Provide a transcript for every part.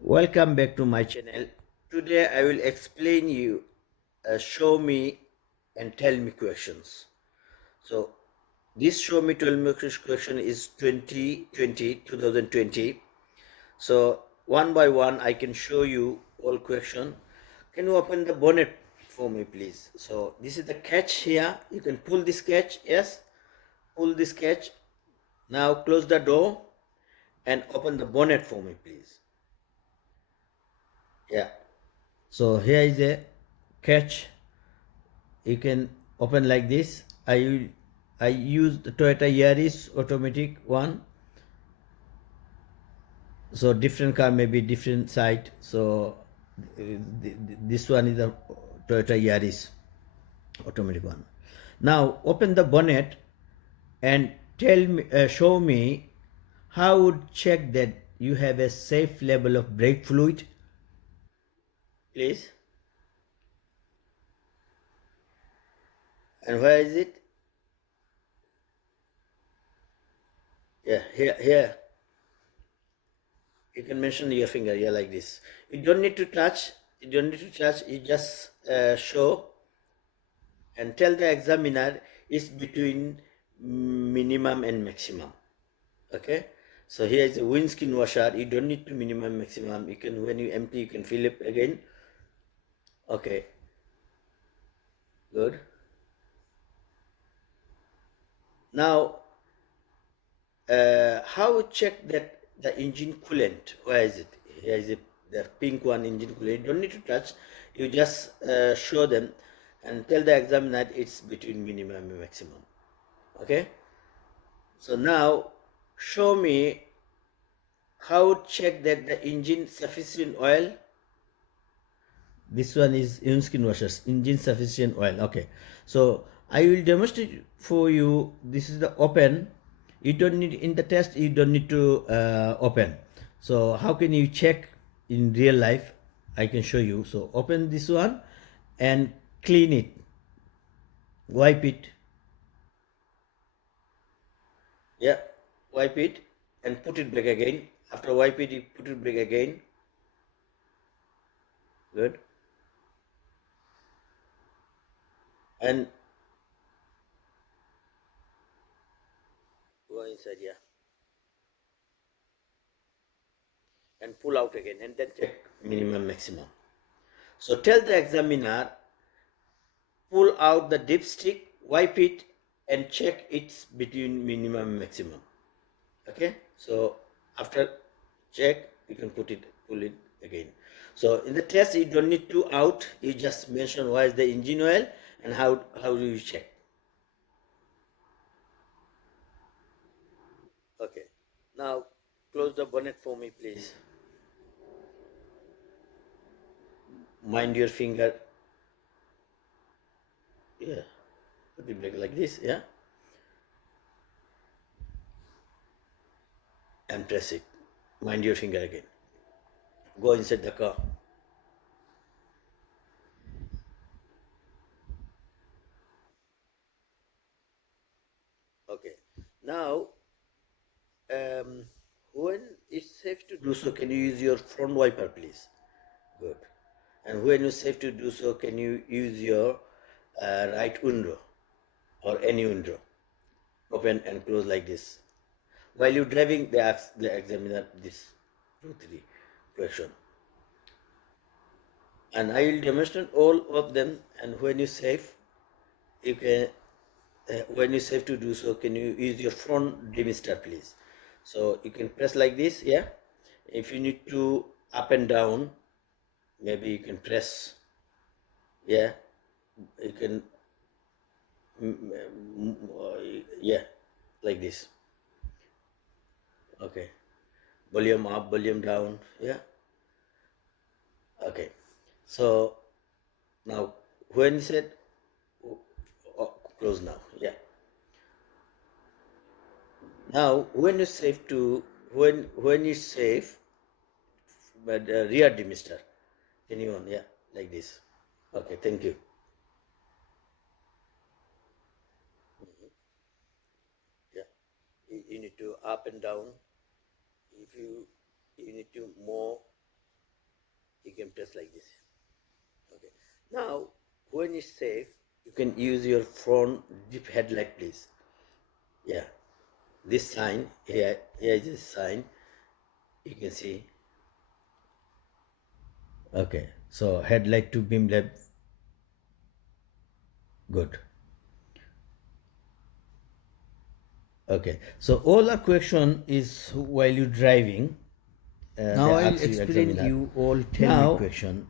Welcome back to my channel. Today I will explain you show me and tell me questions. So this show me tell me question is 2020. So one by one I can show you all question. Can you open the bonnet for me please? So this is the catch here. You can pull this catch. Yes, pull this catch. Now close the door and open the bonnet for me please. Yeah. So here is a catch. You can open like this. I use the Toyota Yaris automatic one. So different car may be different side. So this one is the Toyota Yaris automatic one. Now open the bonnet and tell me, show me how would check that you have a safe level of brake fluid, please. And where is it? Yeah, here. You can mention your finger, yeah, like this. You don't need to touch. You don't need to touch. You just show and tell the examiner is between minimum and maximum. Okay. So here is a windscreen washer. You don't need to minimum maximum. You can, when you empty, you can fill it again. Okay. Good. Now, how check that the engine coolant? Where is it? Here is it, the pink one, engine coolant. You don't need to touch. You just show them and tell the examiner it's between minimum and maximum. Okay. So now show me how check that the engine sufficient oil. This one is windscreen washers, engine sufficient oil. Okay. So I will demonstrate for you. This is the open. You don't need, in the test you don't need to open. So how can you check in real life? I can show you. So open this one and clean it, wipe it. Yeah, wipe it and put it back again. After wipe it, you put it back again. Good. And go inside, yeah, and pull out again and then check minimum maximum. So tell the examiner, pull out the dipstick, wipe it and check it's between minimum and maximum. Okay, so after check you can pull it again. So in the test you don't need to out, you just mention why is the engine oil and how do you check. Okay, now close the bonnet for me please. Mind your finger. Yeah, put it back like this, yeah, and press it. Mind your finger again. Go inside the car. Okay. Now, when it's safe to do so, can you use your front wiper, please? Good. And when it's safe to do so, can you use your right window or any window? Open and close like this. While you're driving, they ask the examiner this 2, 3 question. And I will demonstrate all of them. And when you safe, you can when you save to do so, can you use your front demister, please? So you can press like this, yeah. If you need to up and down, maybe you can press, yeah. You can, yeah, like this. Okay, volume up, volume down, yeah. Okay, so now when you said close now, yeah. Now when you save to when you save, but rear demister, can you on, yeah, like this. Okay, thank you. Yeah, you need to up and down. If you need to more, press like this. Okay. Now, when it's safe, you can use your front dip headlight, please. Yeah. This sign here is this sign. You can see. Okay. So headlight to beam left. Good. Okay. So all our question is while you're driving. Now I'll explain you all tell me question.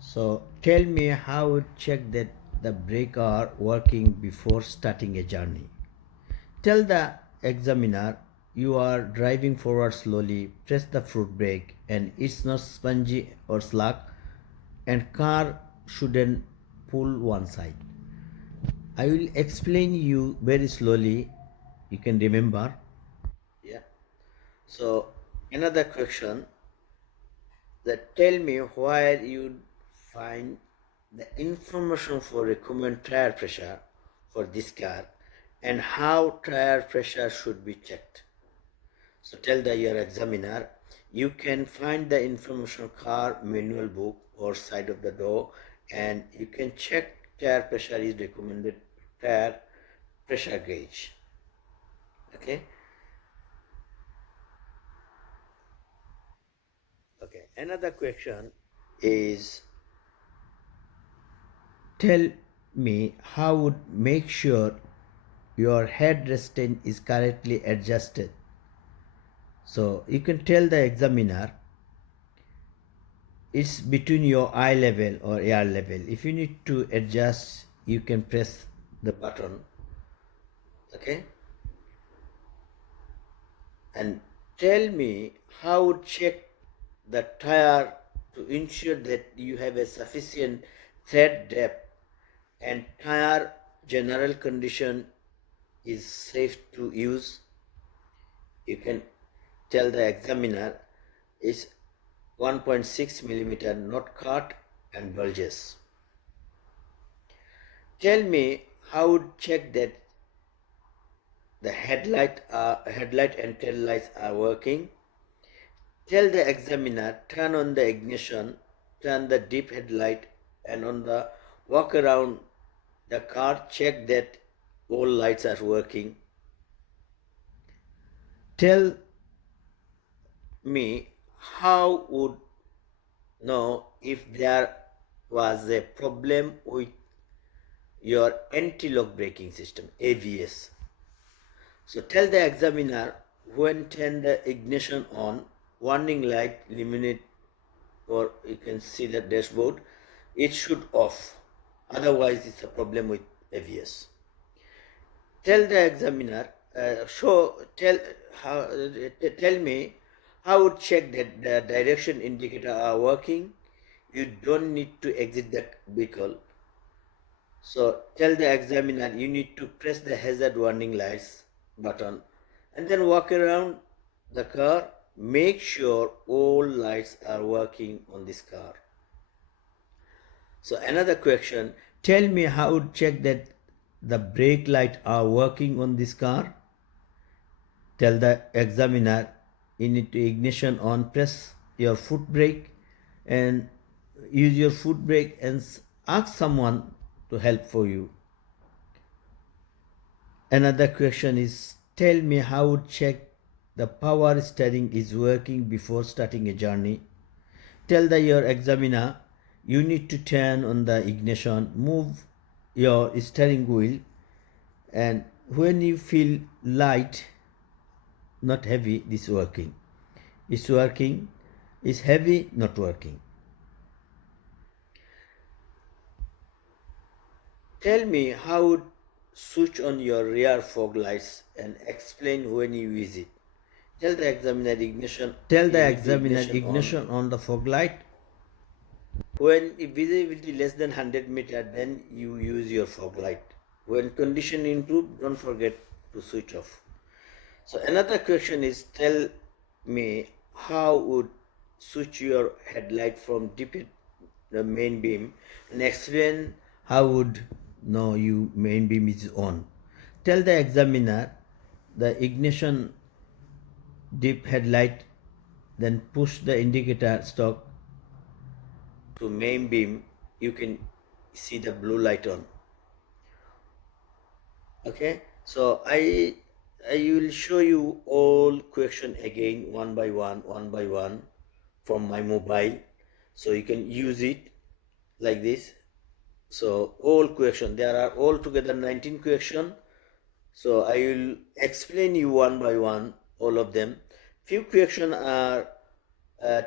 So tell me how to check that the brake are working before starting a journey. Tell the examiner you are driving forward slowly, press the foot brake and it's not spongy or slack and car shouldn't pull one side. I will explain you very slowly. You can remember. Yeah. So another question that tell me where you find the information for recommend tire pressure for this car and how tire pressure should be checked. So tell your examiner you can find the information car manual book or side of the door and you can check tire pressure is recommended tire pressure gauge. Okay. Okay. Another question is tell me how would make sure your head restraint is correctly adjusted. So you can tell the examiner it's between your eye level or ear level. If you need to adjust, you can press the button. Okay. And tell me how to check the tire to ensure that you have a sufficient tread depth and tire general condition is safe to use. You can tell the examiner is 1.6 millimeter not cut and bulges. Tell me how to check that the headlight and tail lights are working. Tell the examiner turn on the ignition, turn the deep headlight and on the walk around the car check that all lights are working. Tell me how would know if there was a problem with your anti-lock braking system ABS. So tell the examiner when turn the ignition on, warning light illuminate or you can see the dashboard, it should off, otherwise it's a problem with ABS. Tell the examiner tell me how to check that the direction indicator are working. You don't need to exit the vehicle. So tell the examiner you need to press the hazard warning lights button and then walk around the car. Make sure all lights are working on this car. So another question, tell me how to check that the brake light are working on this car. Tell the examiner you need to ignition on, press your foot brake and use your foot brake and ask someone to help for you. Another question is tell me how to check the power steering is working before starting a journey. Tell your examiner you need to turn on the ignition, move your steering wheel and when you feel light, not heavy, this working. It's working, is heavy, not working. Tell me how to switch on your rear fog lights and explain when you use it. Tell the examiner ignition. Tell the examiner ignition on the fog light. When visibility less than 100 meter, then you use your fog light. When condition improve, don't forget to switch off. So another question is tell me how would switch your headlight from deep the main beam and explain how would know you main beam is on. Tell the examiner the ignition deep headlight, then push the indicator stock to main beam, you can see the blue light on. Okay, so I will show you all question again one by one from my mobile, so you can use it like this. So all question, there are altogether 19 question. So I will explain you one by one all of them. Few question are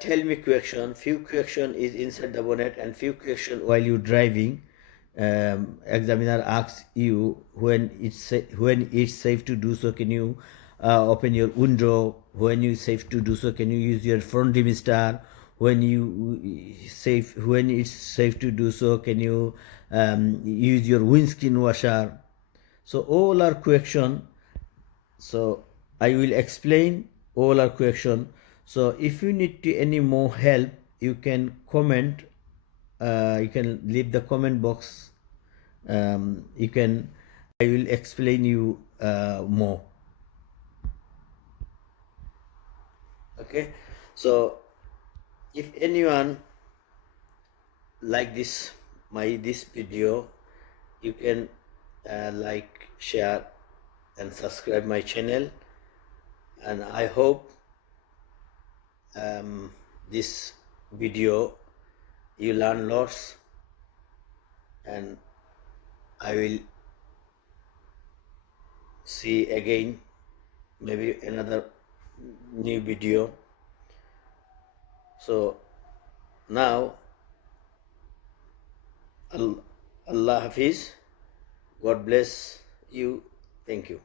tell me question, few question is inside the bonnet, and few question while you driving. Examiner asks you when it's safe to do so. Can you open your window? When you safe to do so, can you use your front star? When it's safe to do so, can you use your windscreen washer? So all are question. So I will explain all our question. So if you need any more help, you can comment. You can leave the comment box. You can. I will explain you more. Okay. So if anyone like this video, you can like, share, and subscribe my channel. And I hope this video you learn lots, and I will see again maybe another new video. So now Allah Hafiz, God bless you, thank you.